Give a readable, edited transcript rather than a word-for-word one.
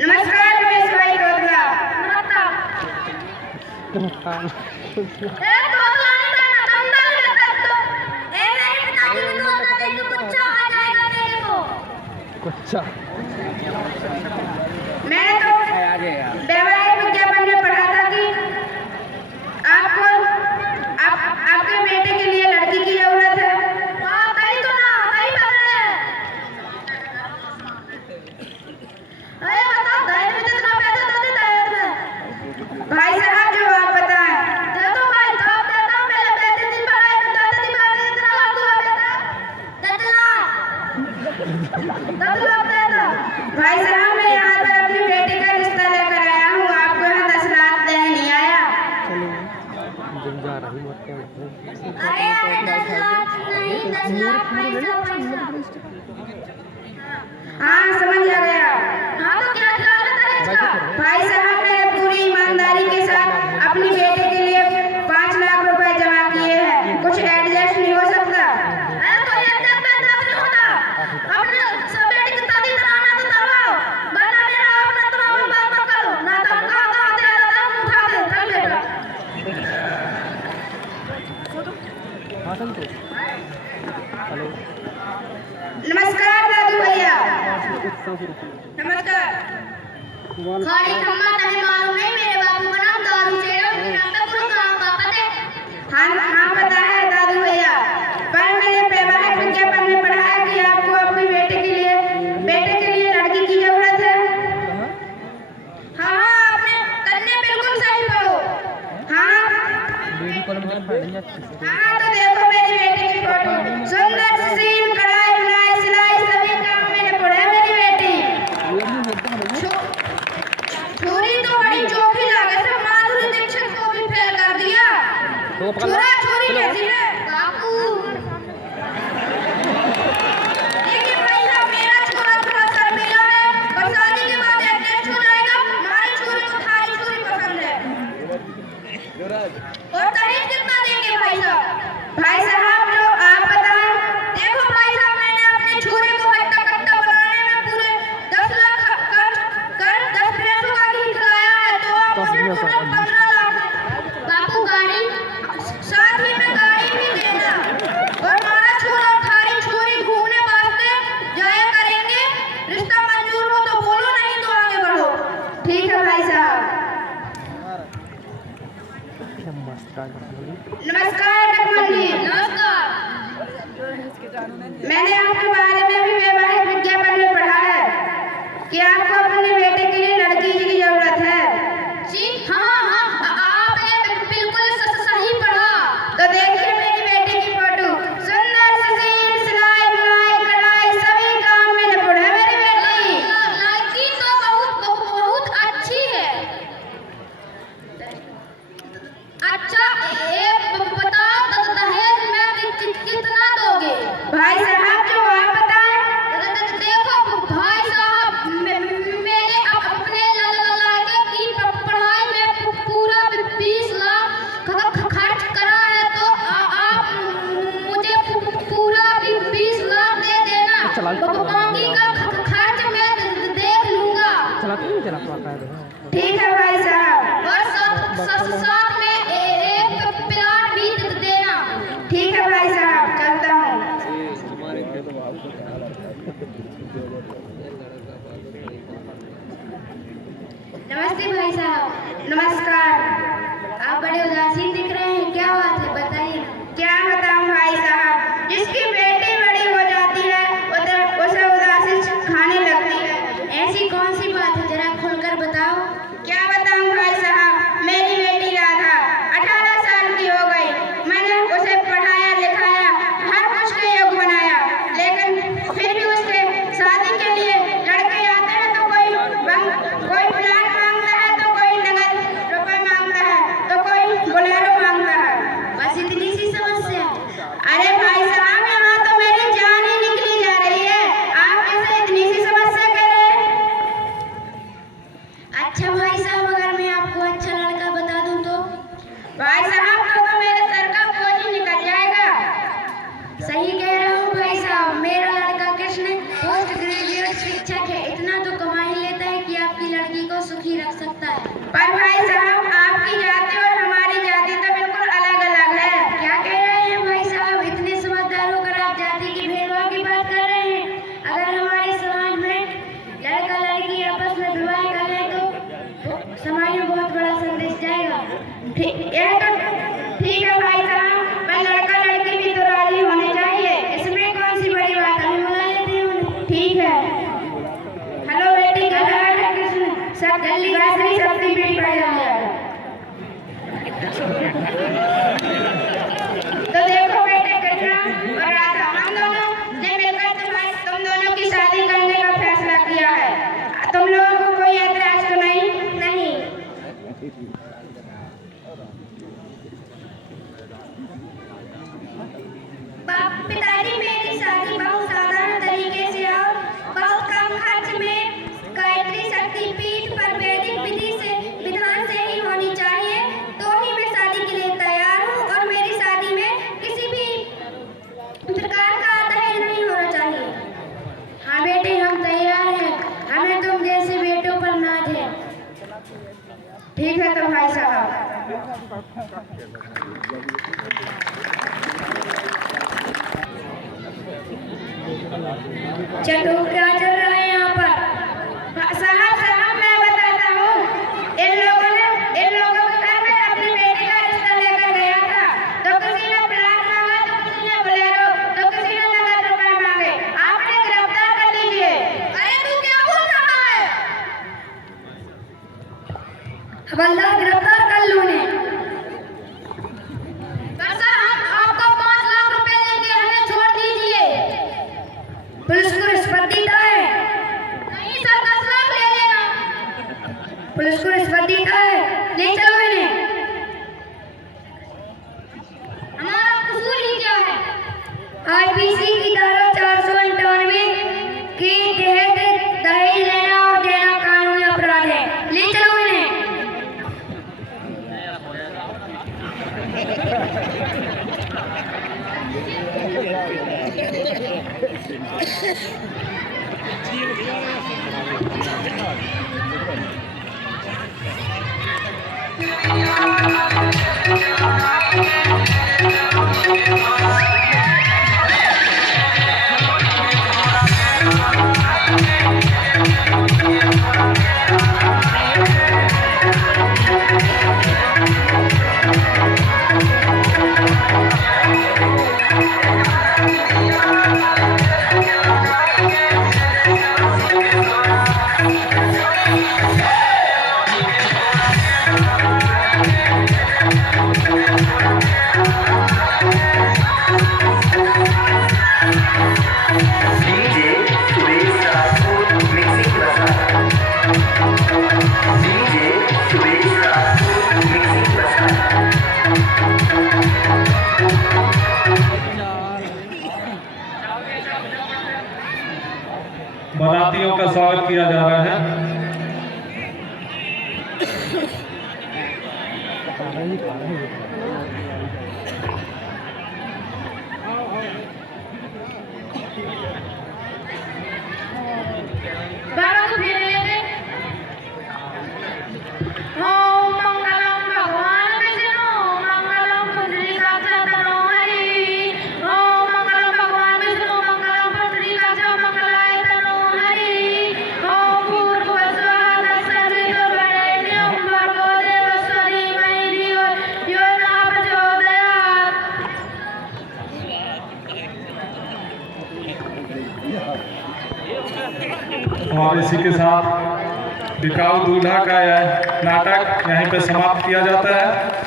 नमस्कार, मैं इसमाइल कोतला। अच्छा, मैं तो व्यवहारिक विज्ञापन में पढ़ा था कि आपके बेटे के लिए लड़की की जरूरत है। कहीं तो ना, कहीं बदल है। अरे बताओ, दहेज में जितना पैसा देते दहेज में। भाई साहब जो आप बताएं। दे दो भाई, कब देता हूँ? मेरे बेटे दिन पढ़ाई में दादा जी का इतना लाख हुआ बेटा। भाई साहब, मैं यहाँ पर अपनी बेटी का रिश्ता लेकर आया हूँ। आपको यहाँ 10 लाख देने नहीं आया। जब जा रही मत अरे 10 लाख नहीं, 10 लाख पैसा। हाँ, समझ आ गया। हाँ, तो क्या ख्याल है इसका? भाई साहब, मैंने पूरी ईमानदारी के साथ अपनी बेटी के लिए 5 लाख रुपए जमा किए हैं। कुछ एडजस्ट नहीं हो सकता? अरे तो ये तक नहीं होता। अपने सब बेटी की शादी कराना तो करवाओ, वरना मेरा अपना तुम्हारा बात मत करो। ना तो हम कहाँ दे रहा था, उठा दे कर बेटा। हेलो, नमस्कार दादू भैया। नमस्कार। खाली खम्मा तने मालूम नहीं, मेरे बापू का नाम दारू चेड़ा, मेरे नाम पे पूरा गांव का पता है। हाँ पता है दादू भैया, पर मैंने वैवाहिक विज्ञापन में पढ़ा है कि आपको अपनी बेटे के लिए लड़की की जरूरत है। हाँ, आपने कन्या बिल्कुल सही पढ़ो। हाँ, तो देखो मेरी बेटी की फोटो। सुंदर सीन, कढ़ाई बुनाई सिलाई सभी काम मैंने पढ़ा है मेरी बेटी। छोरी तो बड़ी चोखी लागत है, माधुरी दीक्षित को भी फेल कर दिया। छोरी कैसी है बापू? देखिए भाई साहब, मेरा छोरा थोड़ा शर्मीला है, पर शादी के बाद एडजस्ट हो जाएगा। हमारी छोरी को थारी छोरी पसंद है। और दहेज कितना देंगे भाई साहब? भाई साहब जो आप बताएं। देखो भाई साहब, मैंने अपने छोरे को हट्टा कट्टा बनाने में पूरे 10 लाख खर्च कर 10 भैंसों का घी खिलाया है, तो आप मुझे पूरे 15 लाख। बापू गाड़ी साथ ही में गाड़ी भी देना। और हमारा छोरा थारी छोरी घूमने वास्ते जाया करेंगे। रिश्ता मंजूर हो तो बोलो, नहीं तो आगे बढ़ो। ठीक है भाई साहब। नमस्कार डकमन जी। नमस्कार। मैंने आपके बारे में भी वैवाहिक विज्ञापन में पढ़ा है कि आपको अपने बेटे के लिए लड़की की जरूरत है। जी हाँ, आपने बिल्कुल सही पढ़ा। तो देखिए मेरी बेटी की फोटो। सुंदर सीन, सिलाई बुनाई कढ़ाई सभी काम मैंने पढ़ा है मेरी बेटी। लड़की तो बहुत अच्छी है। अच्छा, एक बताओ, दहेज में कितना दोगे? भाई साहब जो आप बताएं। देखो भाई साहब, मैंने अपने लड़के की पढ़ाई में पूरा 20 लाख खर्च करा है, तो आप मुझे पूरा 20 लाख दे देना। बाकी का खर्च मैं देख लूंगा। ठीक है भाई साहब। और साथ में एक प्लाट भी देना। ठीक है भाई साहब, चलता हूँ। नमस्ते भाई साहब। नमस्कार। आप बड़े उदासीन दिख रहे हैं, क्या बात है, बताइए ना। क्या बताऊं भाई साहब, जिसकी बेटी बड़ी हो जाती है उसे उदासी खाने लगती है। ऐसी कौन सी बात है, जरा खुलकर बताओ। क्या बताऊं भाई साहब, मेरी बेटी राधा 18 साल की हो गई। मैंने उसे पढ़ाया लिखाया, हर कुछ के योग बनाया, लेकिन फिर भी उसके शादी के लिए लड़के आते हैं तो कोई प्लाट मांगता है, तो कोई नगद रुपए मांगता है, तो कोई बोलेरो मांगता है। बस इतनी सी समस्या। अरे भाई साहब, यहाँ तो मेरी जान ही निकली जा रही है, आप कैसे इतनी सी समस्या कह रहे हैं? अच्छा भाई साहब, अगर मैं आपको अच्छा लड़का बता दूं तो? भाई साहब, तो मेरे सर का बोझ ही निकल जाएगा। सही कह रहा हूँ भाई साहब, मेरा लड़का कृष्ण पोस्ट ग्रेजुएट शिक्षक है, इतना तो कमा ही लेता है कि आपकी लड़की को सुखी रख सकता है। पर भाई साहब, आपकी जाति और हमारी जाति तो बिल्कुल अलग अलग है। क्या कह रहे हैं भाई साहब, इतने समझदार होकर आप जाति की भेदभाव की बात कर रहे हैं। अगर हमारे समाज में लड़का लड़की आपस में विवाह कर ले तो समाज में बहुत बड़ा संदेश जाएगा। यह तो ठीक है भाई साहब, पर लड़का लड़की भी तो राजी होने चाहिए, इसमें कौन सी बड़ी बात है? बुला लेते हैं उन्हें। ठीक है। हेलो बेटी, क्या हाल है? कृष्ण सब जल्दी गायत्री शक्ति पीठ पर जाए। तो देखो बेटे, कृष्ण और राधा, हम दोनों ने मिलकर तुम दोनों की शादी करने का फैसला किया है। तुम लोगों को कोई ऐतराज तो नहीं? नहीं। पिताजी, मेरी शादी बहुत साधारण तरीके से और बहुत कम खर्च में गायत्री शक्ति पीठ पर वैदिक विधान से ही होनी चाहिए, तो ही मैं शादी के लिए तैयार हूँ। और मेरी शादी में किसी भी प्रकार का दहेज नहीं होना चाहिए। हाँ बेटे, हम तैयार हैं, हमें तुम जैसे बेटों पर नाज है। ठीक है तो भाई साहब। चलो, क्या चल रहा है यहाँ पर? साहब मैं बताता हूँ, इन लोगों के घर में अपनी बेटी का रिश्ता लेकर गया था, तो किसी ने प्लाट मांगा, तो किसी ने बोलेरो, तो किसी ने नगद रुपए मांगे। आपने गिरफ्तार कर लीजिए। अरे तू क्या बोल रहा है? हवलदार, गिरफ्तार कर लो उन्हें। हम आपको 5 लाख रुपए देंगे, हमें छोड़ दीजिए। पुलिस को रिश्वत देता है? नहीं सर, 10 लाख ले लेना। पुलिस को रिश्वत देता है? ले चलो इन्हें। हमारा कसूर ही क्या है? आईपीसी की धारा 498 के तहत दहेज लेना और देना कानूनी अपराध है। ले चलो इन्हें। बारातियों का स्वागत किया जा रहा है। और इसी के साथ बिकाऊ दूल्हा का यह नाटक यहीं पे समाप्त किया जाता है।